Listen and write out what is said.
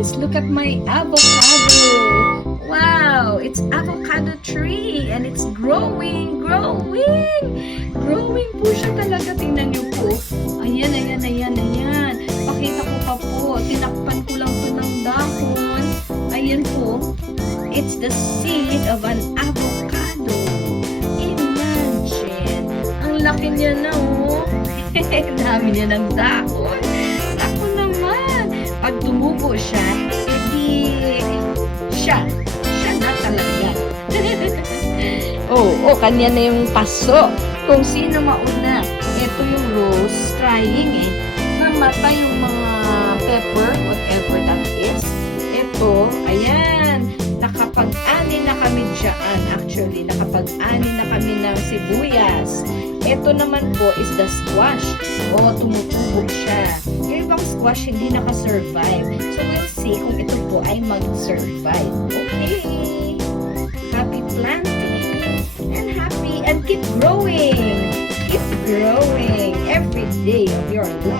guys, look at my avocado. Wow, it's avocado tree and it's growing. Growing po siya talaga. Tingnan niyo po. Ayan. Pakita ko pa po. Tinakpan ko lang to ng dahon. Ayan po. It's the seed of an avocado. Imagine. Ang laki niya na oh. Dami niya ng dahon. Ako naman. Pag tumubo siya, edi siya na talaga. Kanya na yung paso. Kung sino mauna. Ito yung rose trying namatay yung mga pepper, whatever that is. Ito, ayan. Nakapag-ani na kami dyan. Actually, nakapag-ani na kami ng sibuyas. Ito naman po is the squash. Tumutubog siya. Yung ibang squash hindi nakasurvive. So, we'll see kung ito po ay mag-survive. Okay. Happy planting. And happy and keep growing. Keep growing every day of your life.